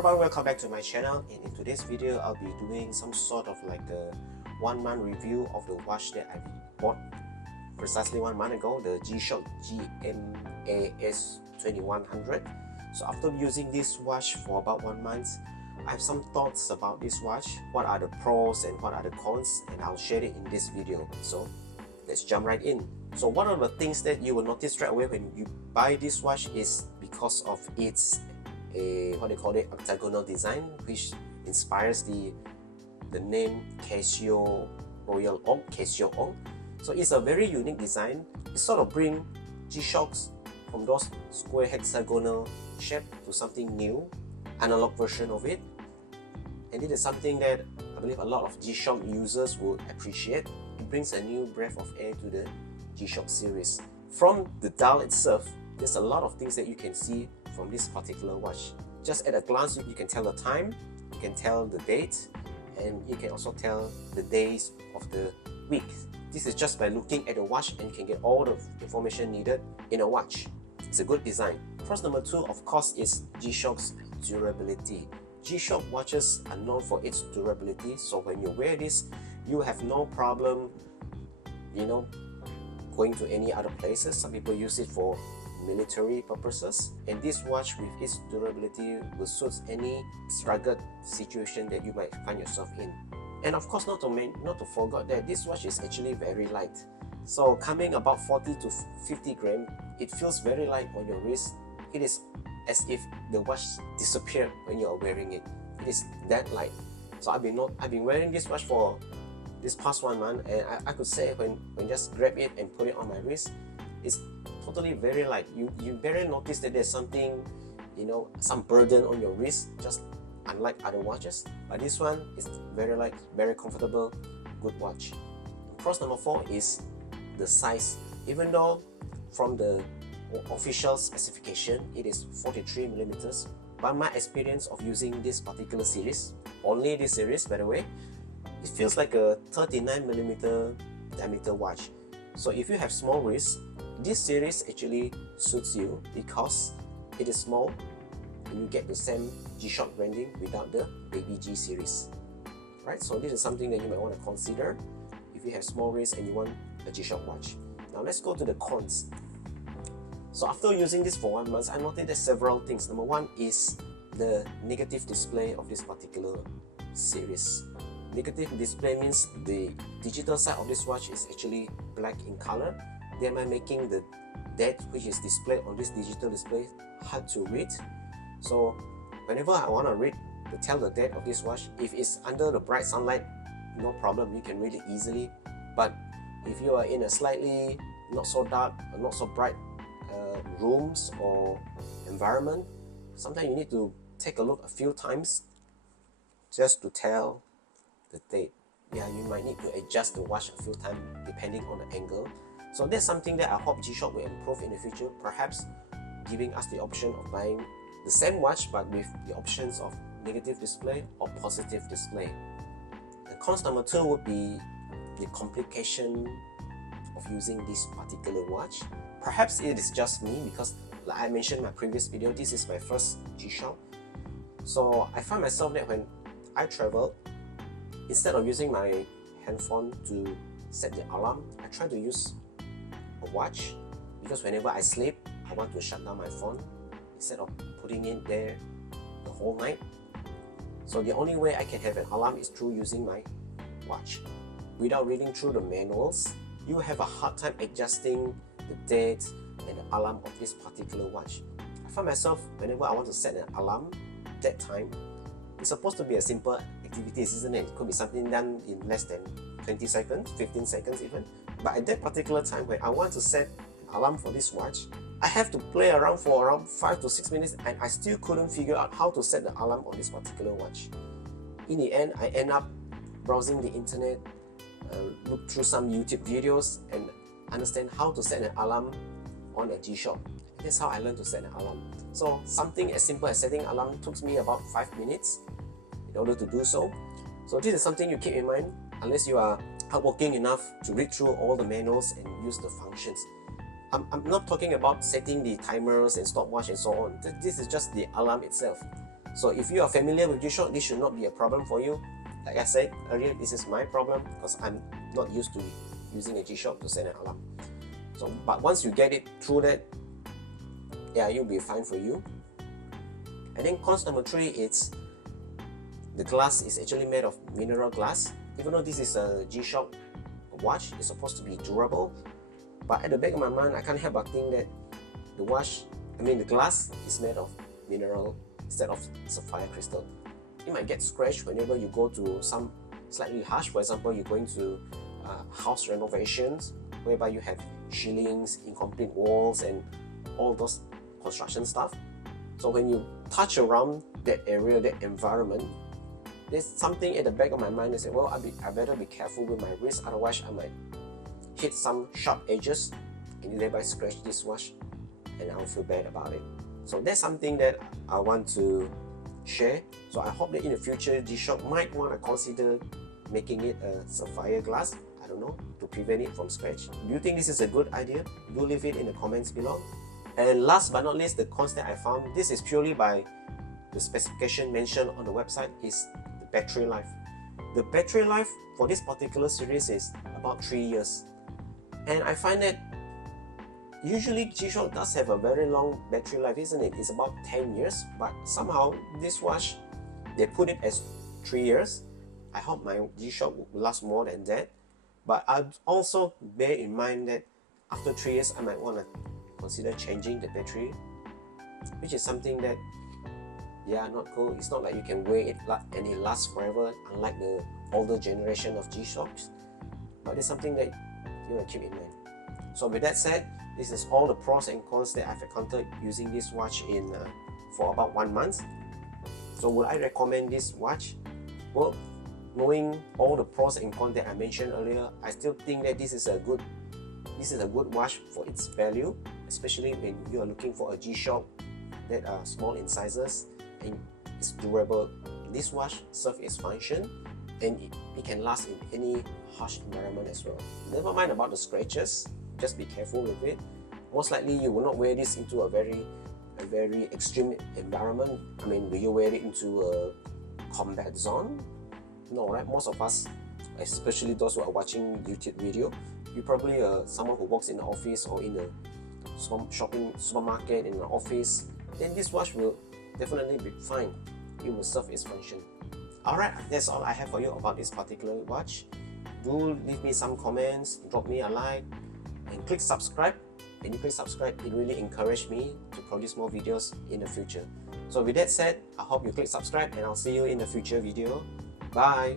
everyone, welcome back to my channel, and in today's video I'll be doing some sort of like a 1 month review of the watch that I bought precisely 1 month ago, the G-Shock GMAS 2100. So after using this watch for about 1 month, I have some thoughts about this watch, what are the pros and what are the cons, and I'll share it in this video. So let's jump right in. So one of the things that you will notice right away when you buy this watch is because of its octagonal design, which inspires the name Casio Royal Oak, Casioak. So it's a very unique design. It sort of brings G-Shocks from those square hexagonal shape to something new, analog version of it. And it is something that I believe a lot of G-Shock users will appreciate. It brings a new breath of air to the G-Shock series. From the dial itself, there's a lot of things that you can see from this particular watch. Just at a glance, you can tell the time, you can tell the date, and you can also tell the days of the week. This is just by looking at the watch, and you can get all the information needed in a watch. It's a good design. First, number two, of course, is G-Shock's durability. G-Shock watches are known for its durability, so when you wear this, you have no problem, going to any other places. Some people use it for military purposes, and this watch with its durability will suit any rugged situation that you might find yourself in. And of course, not to forget that this watch is actually very light. So coming about 40 to 50 grams, it feels very light on your wrist. It is as if the watch disappeared when you are wearing it. It is that light. So I've been wearing this watch for this past 1 month, and I could say when just grab it and put it on my wrist, it's totally very light. You barely notice that there's something, some burden on your wrist, just unlike other watches. But this one is very light, very comfortable, good watch. Pros number 4 is the size. Even though from the official specification it is 43 millimeters, but my experience of using this particular series, only this series by the way, it feels like a 39 millimeter diameter watch. So if you have small wrists, this series actually suits you because it is small and you get the same G-Shock branding without the Baby G series. Right? So this is something that you might want to consider if you have small wrists and you want a G-Shock watch. Now let's go to the cons. So after using this for 1 month, I noted that several things. Number 1 is the negative display of this particular series. Negative display means the digital side of this watch is actually black in color, thereby making the date which is displayed on this digital display hard to read. So whenever I want to tell the date of this watch, if it's under the bright sunlight, no problem, you can read it easily. But if you are in a slightly not so dark or not so bright rooms or environment, sometimes you need to take a look a few times just to tell the date. Yeah, you might need to adjust the watch a few times depending on the angle. So that's something that I hope G-Shock will improve in the future, perhaps giving us the option of buying the same watch but with the options of negative display or positive display. The cons number 2 would be the complication of using this particular watch. Perhaps it is just me because, like I mentioned in my previous video, this is my first G-Shock. So I find myself that when I travel, instead of using my handphone to set the alarm, I try to use a watch, because whenever I sleep, I want to shut down my phone instead of putting it there the whole night. So the only way I can have an alarm is through using my watch. Without reading through the manuals, you have a hard time adjusting the date and the alarm of this particular watch. I find myself, whenever I want to set an alarm, that time, it's supposed to be a simple activities, isn't it? It could be something done in less than 20 seconds, 15 seconds even. But at that particular time, when I want to set an alarm for this watch, I have to play around for around 5 to 6 minutes, and I still couldn't figure out how to set the alarm on this particular watch. In the end, I end up browsing the internet, look through some YouTube videos, and understand how to set an alarm on a G-Shock. That's how I learned to set an alarm. So something as simple as setting an alarm took me about 5 minutes in order to do so. So this is something you keep in mind unless you are hardworking enough to read through all the manuals and use the functions. I'm not talking about setting the timers and stopwatch and so on. This is just the alarm itself. So if you are familiar with G-Shock, this should not be a problem for you. Like I said earlier, this is my problem because I'm not used to using a G-Shock to set an alarm. So, but once you get it through that, yeah, you'll be fine for you. And then cons number 3, it's the glass is actually made of mineral glass. Even though this is a G-Shock watch, it's supposed to be durable, but at the back of my mind, I can't help but think that the glass is made of mineral instead of sapphire crystal. It might get scratched whenever you go to some slightly harsh. For example, you're going to house renovations whereby you have ceilings, incomplete walls, and all those construction stuff. So when you touch around that area, that environment, there's something at the back of my mind that says, well, I better be careful with my wrist, otherwise I might hit some sharp edges and thereby scratch this watch, and I'll feel bad about it. So that's something that I want to share. So I hope that in the future G-Shock might want to consider making it a sapphire glass, I don't know, to prevent it from scratch. Do you think this is a good idea? Do leave it in the comments below. And last but not least, the cons that I found, this is purely by the specification mentioned on the website, is the battery life. The battery life for this particular series is about 3 years, and I find that usually G-Shock does have a very long battery life, isn't it? It's about 10 years, but somehow this watch, they put it as 3 years. I hope my G-Shock will last more than that, but I'd also bear in mind that after 3 years I might want to consider changing the battery, which is something that, yeah, not cool. It's not like you can wear it and it lasts forever, unlike the older generation of G-Shocks, but it's something that you want to keep in mind. So with that said, this is all the pros and cons that I've encountered using this watch for about 1 month. So would I recommend this watch? Well, knowing all the pros and cons that I mentioned earlier, I still think that this is a good watch for its value, especially when you are looking for a G-Shock that are small in sizes and it's durable. This watch serves its function, and it can last in any harsh environment as well. Never mind about the scratches, just be careful with it. Most likely you will not wear this into a very extreme environment. I mean, will you wear it into a combat zone? No, right? Most of us, especially those who are watching YouTube video, you probably someone who works in the office or in a supermarket, in an office, then this watch will definitely be fine. It will serve its function. Alright, that's all I have for you about this particular watch. Do leave me some comments, drop me a like, and click subscribe. When you click subscribe, it really encourages me to produce more videos in the future. So with that said, I hope you click subscribe, and I'll see you in the future video. Bye!